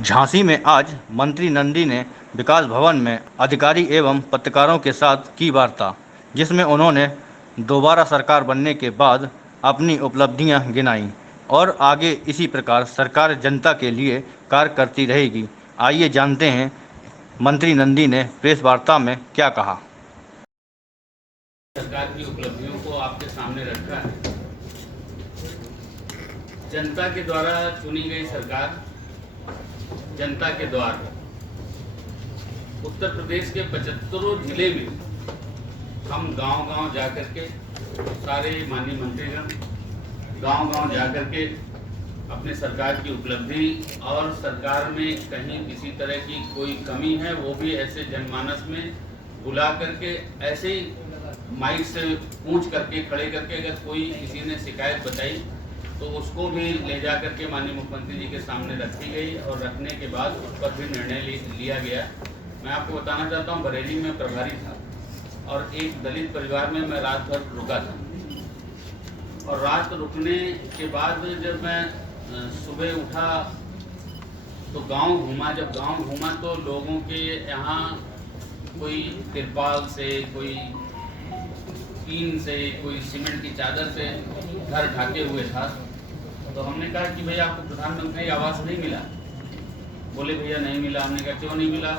झांसी में आज मंत्री नंदी ने विकास भवन में अधिकारी एवं पत्रकारों के साथ की वार्ता, जिसमें उन्होंने दोबारा सरकार बनने के बाद अपनी उपलब्धियां गिनाई और आगे इसी प्रकार सरकार जनता के लिए कार्य करती रहेगी। आइए जानते हैं मंत्री नंदी ने प्रेस वार्ता में क्या कहा। सरकार की उपलब्धियों को आपके सामने रखा है। जनता के द्वारा चुनी गई सरकार, जनता के द्वार उत्तर प्रदेश के 75 जिले में हम गांव-गांव जाकर के सारे माननीय मंत्रीगण गांव-गांव जाकर के अपने सरकार की उपलब्धि और सरकार में कहीं किसी तरह की कोई कमी है वो भी ऐसे जनमानस में बुला करके ऐसे ही माइक से पूछ करके खड़े करके अगर कोई किसी ने शिकायत बताई तो उसको भी ले जा करके माननीय मुख्यमंत्री जी के सामने रखी गई और रखने के बाद उस पर भी निर्णय लिया गया। मैं आपको बताना चाहता हूँ, बरेली में प्रभारी था और एक दलित परिवार में मैं रात भर रुका था और रात रुकने के बाद जब मैं सुबह उठा तो गांव घूमा। जब गांव घूमा तो लोगों के यहाँ कोई तिरपाल से, कोई टीन से, कोई सीमेंट की चादर से घर ढके हुए था। तो हमने कहा कि भैया आपको प्रधानमंत्री आवास नहीं मिला? बोले भैया नहीं मिला। हमने कहा क्यों नहीं मिला?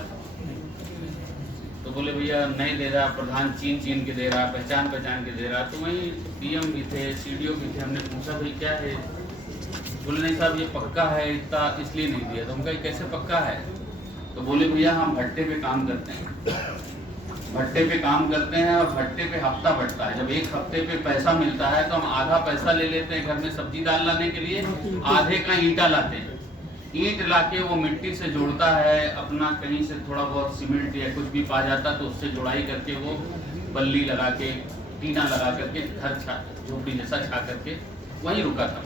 तो बोले भैया नहीं दे रहा, प्रधान चीन के दे रहा, पहचान के दे रहा। तो वहीं डीएम भी थे, सीडीओ भी थे। हमने पूछा भाई क्या है? बोले नहीं साहब ये पक्का है, इतना इसलिए नहीं दिया। तो हम कहा कैसे पक्का है? तो बोले भैया हम भट्टे पे काम करते हैं, भट्टे पे काम करते हैं और भट्टे पे हफ्ता बढ़ता है। जब एक हफ्ते पे पैसा मिलता है तो हम आधा पैसा ले लेते हैं घर में सब्जी दाल लाने के लिए, आधे का ईंटा लाते हैं। ईंट लाके वो मिट्टी से जोड़ता है, अपना कहीं से थोड़ा बहुत सीमेंट या कुछ भी पा जाता तो उससे जुड़ाई करके वो बल्ली लगा के, टीना लगा करके घर झोपड़ी जैसा छा करके वहीं रुका था।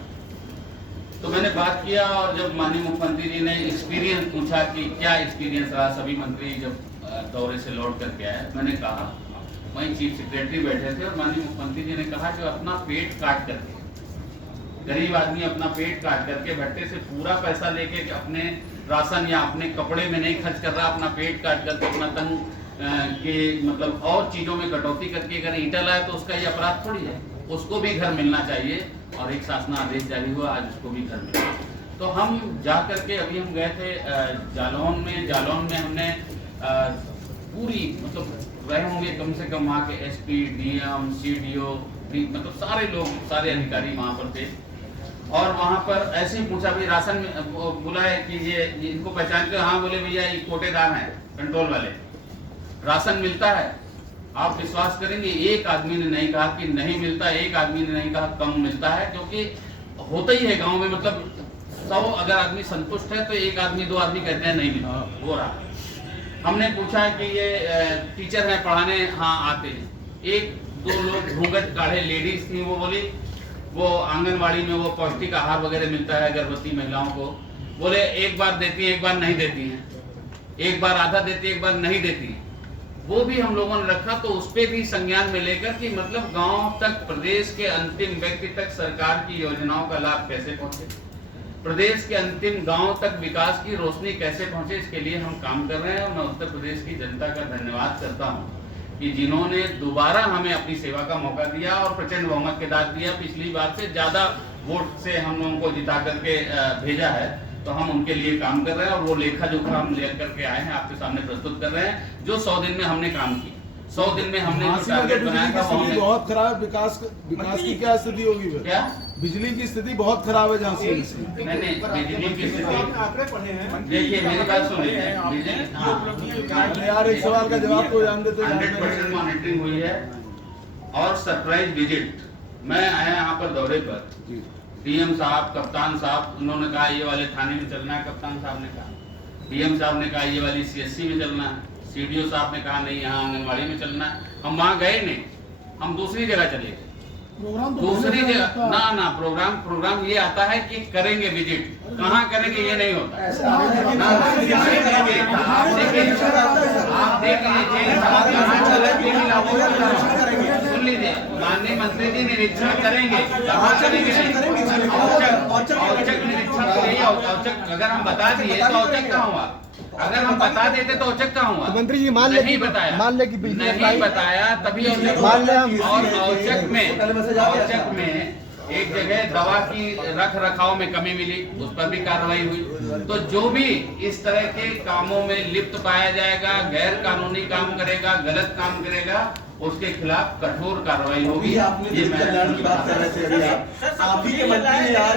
तो मैंने बात किया और जब माननीय मुख्यमंत्री जी ने एक्सपीरियंस पूछा कि क्या एक्सपीरियंस रहा, सभी मंत्री जब दौरे से लौट करके आए, मैंने कहा, वहीं चीफ सेक्रेटरी बैठे थे और माननीय मुख्यमंत्री जी ने कहा जो अपना पेट काट करके, गरीब आदमी अपना पेट काट करके भट्टे से पूरा पैसा लेके अपने राशन या अपने कपड़े में नहीं खर्च कर रहा, अपना पेट काट करके अपना तन के मतलब और चीजों में कटौती करके अगर ईंटा लाए तो उसका ये अपराध थोड़ी है। उसको भी घर मिलना चाहिए और एक शासनादेश जारी हुआ, आज उसको भी घर मिला। तो हम जा करके अभी हम गए थे जालौन में हमने पूरी मतलब रहे होंगे कम से कम वहाँ के एसपी, डीएम, सीडीओ, मतलब सारे लोग, सारे अधिकारी वहाँ पर थे और वहाँ पर ऐसे ही पूछा भाई राशन में, बोला है कि ये इनको पहचान कर? हाँ। बोले भैया ये कोटेदार हैं, कंट्रोल वाले, राशन मिलता है? आप विश्वास करेंगे एक आदमी ने नहीं कहा कि नहीं मिलता, एक आदमी ने नहीं कहा कम मिलता है, क्योंकि होता ही है गाँव में, मतलब 100 अगर आदमी संतुष्ट है तो एक आदमी 2 आदमी कहते हैं नहीं मिलता, हो रहा। हमने पूछा कि ये टीचर हैं पढ़ाने? हाँ आते हैं। 1-2 लोग घूंघट काढ़े लेडीज थी, वो बोली वो आंगनवाड़ी में वो पौष्टिक आहार वगैरह मिलता है गर्भवती महिलाओं को, बोले एक बार देती हैं, एक बार नहीं देती हैं, एक बार आधा देती है, एक बार नहीं देती है। वो भी हम लोगों ने रखा, तो उस पर भी संज्ञान में लेकर कि मतलब गांव तक, प्रदेश के अंतिम व्यक्ति तक सरकार की योजनाओं का लाभ कैसे पहुंचे, प्रदेश के अंतिम गांव तक विकास की रोशनी कैसे पहुंचे, इसके लिए हम काम कर रहे हैं। और मैं उत्तर प्रदेश की जनता का धन्यवाद करता हूं कि जिन्होंने दोबारा हमें अपनी सेवा का मौका दिया और प्रचंड बहुमत के साथ दिया। पिछली बार से ज्यादा वोट से हम लोगों को जिता करके भेजा है, तो हम उनके लिए काम कर रहे हैं और वो लेखा जोखा हम लेकर के आए हैं, आपके सामने प्रस्तुत कर रहे हैं। जो 100 दिन में हमने काम किया, 100 दिन में हमने जो टारगेट बनाया था बहुत खराब। विकास की क्या स्थिति होगी? क्या बिजली की स्थिति बहुत खराब है झांसी में? नहीं, बिजली की स्थिति देखिए, मेरी बात सुनिए यार, एक सवाल का जवाब तो जान देते। 100% मॉनिटरिंग हुई है और सरप्राइज विजिट, मैं आया यहाँ पर दौरे पर, डीएम साहब, कप्तान साहब, उन्होंने कहा ये वाले थाने में चलना है, कप्तान साहब ने कहा, डीएम साहब ने कहा ये वाली सीएससी में चलना है, सीडीओ साहब ने कहा नहीं यहाँ आंगनवाड़ी में चलना है। हम वहाँ गए नहीं, हम दूसरी जगह चले गए। दूसरी जगह ना प्रोग्राम ये आता है कि करेंगे विजिट, कहाँ करेंगे ये नहीं होता। आप देख सुन लीजिए, माननीय मंत्री जी निरीक्षण करेंगे, कहाँ करेंगे? औचक निरीक्षण तो यही औचक, अगर हम बता दिए तो औचक कहाँ हुआ? अगर हम बता देते तो औचक कहाँ हुआ? मंत्री जी मान नहीं बताया, मान ले कि नहीं बताया तभी औचक। मान ले हम और औचक में एक जगह दवा की रख रखाव में कमी मिली, उस पर भी कार्रवाई हुई। तो जो भी इस तरह के कामों में लिप्त पाया जाएगा, गैर कानूनी काम करेगा, गलत काम करेगा, उसके खिलाफ कठोर कार्रवाई होगी। ये कल्याण की बात कर रहे थे आप ही के मंत्री ने यार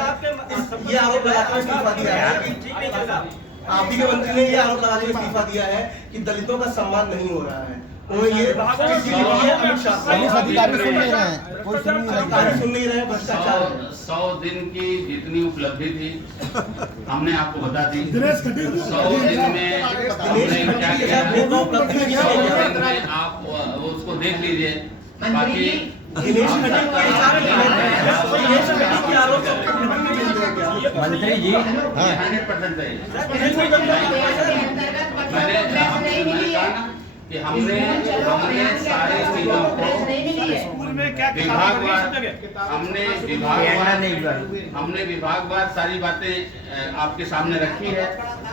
ये आरोप लगाते हुए इस्तीफा दिया है, आप ही के मंत्री ने ये आरोप लगाते हुए इस्तीफा दिया है कि दलितों का सम्मान नहीं हो रहा है। ये अमित शाह अधिकारी सुन नहीं रहे हैं, कोई सुन नहीं रहे, भ्रष्टाचार 100 दिन की जितनी उपलब्धि थी हमने आपको बता दी। 100 दिन में हमने क्या किया, 100 दिन में आप उसको देख लीजिए। बाकी मंत्री जी 100% मैंने कहा ना कि हमने सारी चीजों को हमने विभागवार सारी बातें आपके सामने रखी है,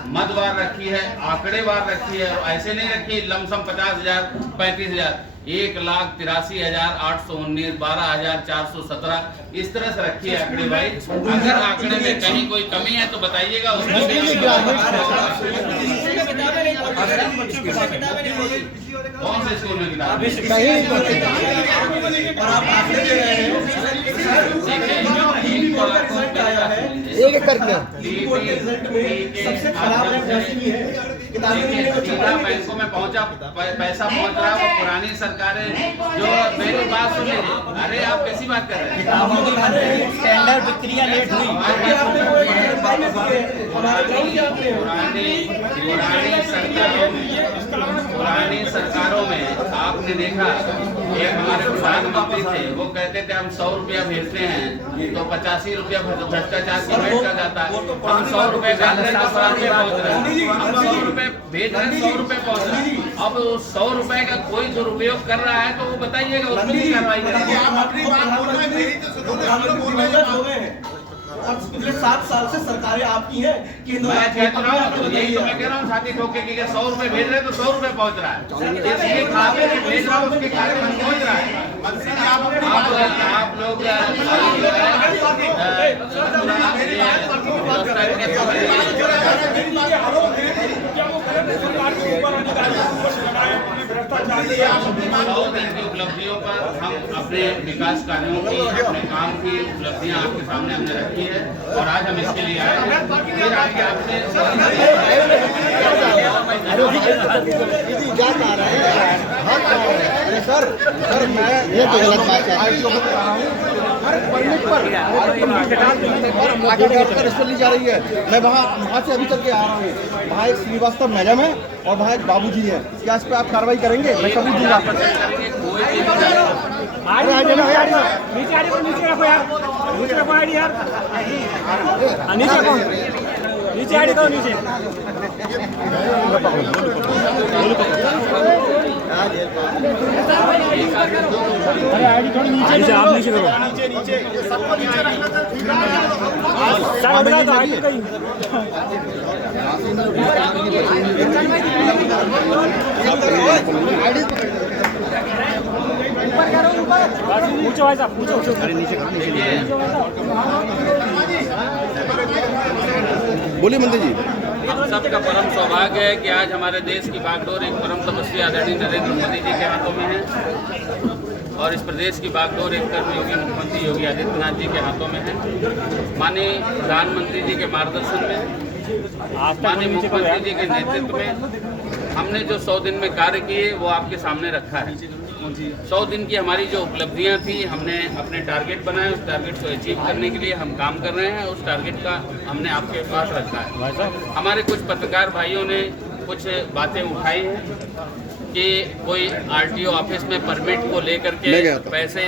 मदवार रखी है, आंकड़ेवार रखी है। और ऐसे नहीं रखी लमसम 50,000 35,000, 1,83,819 12,417 इस तरह से रखी है आंकड़े भाई। अगर आंकड़े में कहीं कोई कमी है तो बताइएगा, उसमें कौन से स्कूल में किताब एक करके सबसे खराब बैंकों में पहुंचा पैसा पहुंच रहा है। वो पुरानी सरकारें जो, मेरी बात सुन लीजिए, अरे आप कैसी बात कर रहे हैं? टेंडर प्रक्रिया लेट हुई, पुरानी सरकारों में आपने देखा, एक हमारे प्रधानमंत्री थे, वो कहते थे हम 100 रुपया भेजते हैं तो 85 रुपया भ्रष्टाचार की भेंट कर जाता है। हम 100 रुपए डाल रहे तो 100 रुपए पहुंच रहे हैं, हम 100 रुपए भेज रहे हैं 100 रुपए पहुंच रहे हैं। अब 100 रुपए का कोई दुरुपयोग कर रहा है तो वो बताइएगा, उसमें भी कार्रवाई करेंगे। पिछले 7 साल से सरकारें आपकी हैं कि मैं कहता हूँ, यही तो मैं कह रहा हूँ, छाती ठोक के 100 रुपए भेज रहे तो 100 रुपए पहुंच रहा है, जिसके खाते में भेज रहा है उसके खाते में पहुंच रहा है। आप लोग उपलब्धियों पर हम अपने विकास कार्यों की, अपने काम की उपलब्धियां आपके सामने हमने रखी है और आज हम इसके लिए आए हैं। फिर आगे आपसे क्या कह रहे हैं सर मैं ये तो गलत बात है। हर परमिट पर रिश्वत ली जा रही है। मैं वहाँ से अभी चल के आ रहा हूँ, वहाँ एक श्रीवास्तव मैडम है और वहाँ एक बाबूजी है। क्या इस पर आप कार्रवाई करेंगे? मैं सबूत दूंगा। अरे आईडी थोड़ी नीचे, आप नीचे करो, नीचे सबको नीचे रखना था। आईडी कहीं पूछो भाई साहब, पूछो। अरे नीचे बोलिए मंत्री जी। हम सबका परम सौभाग्य है कि आज हमारे देश की बागडोर एक परम तपस्वी आदरणीय नरेंद्र मोदी जी के हाथों में है और इस प्रदेश की बागडोर एक कर्मयोगी मुख्यमंत्री योगी आदित्यनाथ जी के हाथों में है। माननीय प्रधानमंत्री जी के मार्गदर्शन में, माननीय मुख्यमंत्री जी के नेतृत्व में हमने जो 100 दिन में कार्य किए वो आपके सामने रखा है। 100 दिन की हमारी जो उपलब्धियां थी, हमने अपने टारगेट बनाए, उस टारगेट को अचीव करने के लिए हम काम कर रहे हैं। उस टारगेट का हमने आपके पास रखा है। हमारे कुछ पत्रकार भाइयों ने कुछ बातें उठाई हैं कि कोई आरटीओ ऑफिस में परमिट को लेकर के पैसे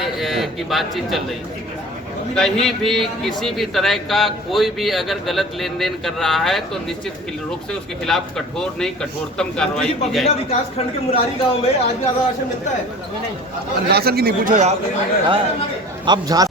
की बातचीत चल रही है। कहीं भी किसी भी तरह का कोई भी अगर गलत लेन देन कर रहा है तो निश्चित रूप से उसके खिलाफ कठोर नहीं कठोरतम कार्रवाई की जाएगी। विकास खंड के मुरारी गांव में आज भी आधा राशन मिलता है। राशन की नहीं पूछो आप झांसी